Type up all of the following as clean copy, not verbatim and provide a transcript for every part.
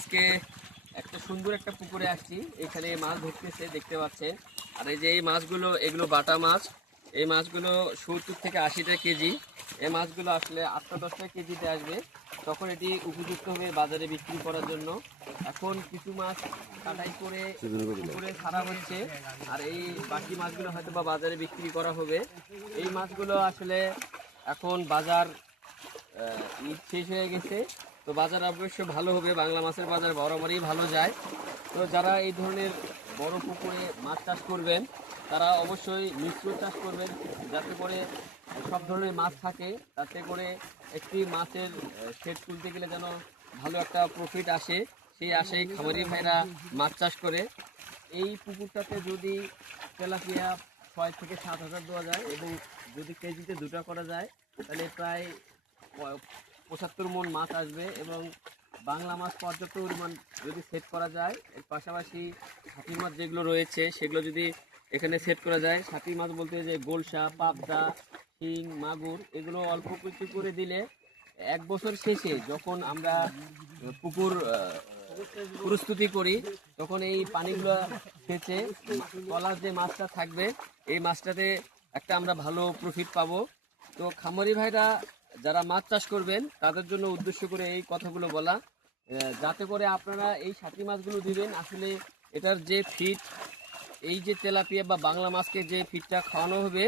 আজকে একটা সুন্দর একটা পুকুরে আসছি। এখানে মাছ ধরতেছে দেখতে পাচ্ছেন। আর এই যে এই মাছগুলো, এগুলো বাটা মাছ। এই মাছগুলো 70 থেকে 80 টাকা কেজি। এই মাছগুলো আসলে 8-10 টাকা কেজিতে আসবে, তখন এটি উপযুক্ত হবে বাজারে বিক্রি করার জন্য। এখন কিছু মাছ কাটাই করে পুকুরে ছাড়া হচ্ছে, আর এই বাকি মাছগুলো হয়তো বা বাজারে বিক্রি করা হবে। এই মাছগুলো আসলে এখন বাজার ঈদ শেষ হয়ে গেছে, তো বাজার অবশ্য ভালো হবে। বাংলা মাছের বাজার বরাবরই ভালো যায়। তো যারা এই ধরনের বড় পুকুরে মাছ চাষ করবেন, তারা অবশ্যই মিশ্র চাষ করবেন, যাতে করে সব ধরনের মাছ থাকে, তাতে করে একটি মাছের শেড তুলতে গেলে যেন ভালো একটা প্রফিট আসে, সেই আশায় খামারি ভাইরা মাছ চাষ করে। এই পুকুরটাতে যদি তেলাপিয়া 6 থেকে 7 হাজার দেওয়া যায় এবং যদি কেজিতে 2টা করা যায়, তাহলে প্রায় 75 মণ মাছ আসবে। এবং বাংলা মাছ পর্যাপ্ত পরিমাণ যদি সেট করা যায়, এর পাশাপাশি সাথী মাছ যেগুলো রয়েছে সেগুলো যদি এখানে সেট করা যায়, সাথী মাছ বলতে যে গোলসা, পাবদা, শিং, মাগুর, এগুলো অল্প কিছু করে দিলে 1 বছর শেষে যখন আমরা পুকুর প্রস্তুতি করি, তখন এই পানিগুলো সেচে তলার যে মাছটা থাকবে, এই মাছটাতে একটা আমরা ভালো প্রফিট পাবো। তো খামারি ভাইরা যারা মাছ চাষ করবেন, তাদের জন্য উদ্দেশ্য করে এই কথাগুলো বলা, যাতে করে আপনারা এই সাথী মাছগুলো দিবেন। আসলে এটার যে ফিড, এই যে তেলাপিয়া বা বাংলা মাছকে যে ফিডটা খাওয়ানো হবে,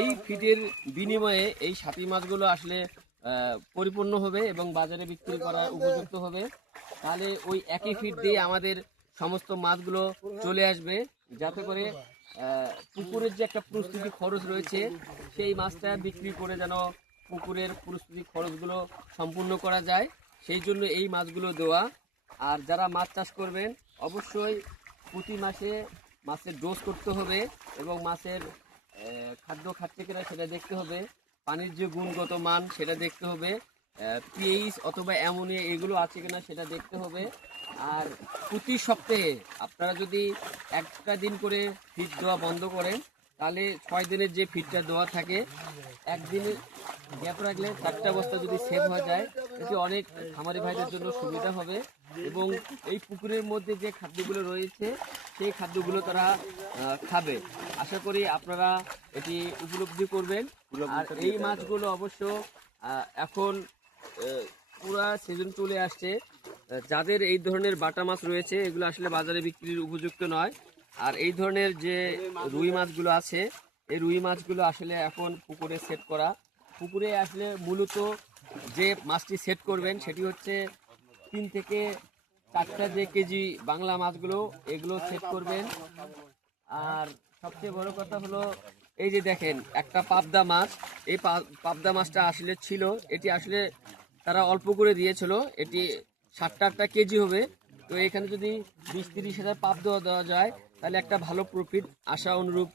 এই ফিডের বিনিময়ে এই সাথী মাছগুলো আসলে পরিপূর্ণ হবে এবং বাজারে বিক্রি করার উপযুক্ত হবে। তাহলে ওই একই ফিড দিয়ে আমাদের সমস্ত মাছগুলো চলে আসবে, যাতে করে পুকুরের যে একটা প্রস্তুতি খরচ রয়েছে, সেই মাছটা বিক্রি করে যেন পুকুরের প্রস্তুতি খরচগুলো সম্পূর্ণ করা যায়, সেই জন্য এই মাছগুলো দেওয়া। আর যারা মাছ চাষ করবেন, অবশ্যই প্রতি মাসে মাছের ডোজ করতে হবে এবং মাছের খাদ্য খাচ্ছে কিনা সেটা দেখতে হবে, পানির যে গুণগত মান সেটা দেখতে হবে, পিএইচ অথবা অ্যামোনিয়া এগুলো আছে কিনা সেটা দেখতে হবে। আর প্রতি সপ্তাহে আপনারা যদি একটা দিন করে ফিড দেওয়া বন্ধ করেন, তাহলে 6 দিনের যে ফিডটা দেওয়া থাকে, একদিনের গ্যাপ রাখলে 4টা বস্তা যদি সেভ হয়ে যায়, এটি অনেক খামারি ভাইদের জন্য সুবিধা হবে। এবং এই পুকুরের মধ্যে যে খাদ্যগুলো রয়েছে, সেই খাদ্যগুলো তারা খাবে। আশা করি আপনারা এটি উপলব্ধি করবেন। আর এই মাছগুলো অবশ্য এখন পুরা সিজন চলে আসছে। যাদের এই ধরনের বাটা মাছ রয়েছে, এগুলো আসলে বাজারে বিক্রির উপযুক্ত নয়। আর এই ধরনের যে রুই মাছগুলো আছে, এই রুই মাছগুলো আসলে এখন পুকুরে সেট করা। পুকুরে আসলে মূলত যে মাছটি সেট করবেন, সেটি হচ্ছে 3 থেকে 4টা যে কেজি বাংলা মাছগুলো, এগুলো সেট করবেন। আর সবচেয়ে বড় কথা হলো, এই যে দেখেন একটা পাবদা মাছ, এই পাবদা মাছটা আসলে ছিল, এটি আসলে তারা অল্প করে দিয়েছিল, এটি 7-8টা কেজি হবে। তো এখানে যদি 20-30 হাজার পাবদা দেওয়া যায়, তাহলে একটা ভালো প্রফিট আশা অনুরূপ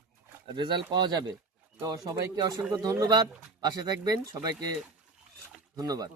রেজাল্ট পাওয়া যাবে। তো সবাইকে অসংখ্য ধন্যবাদ, পাশে থাকবেন, সবাইকে ধন্যবাদ।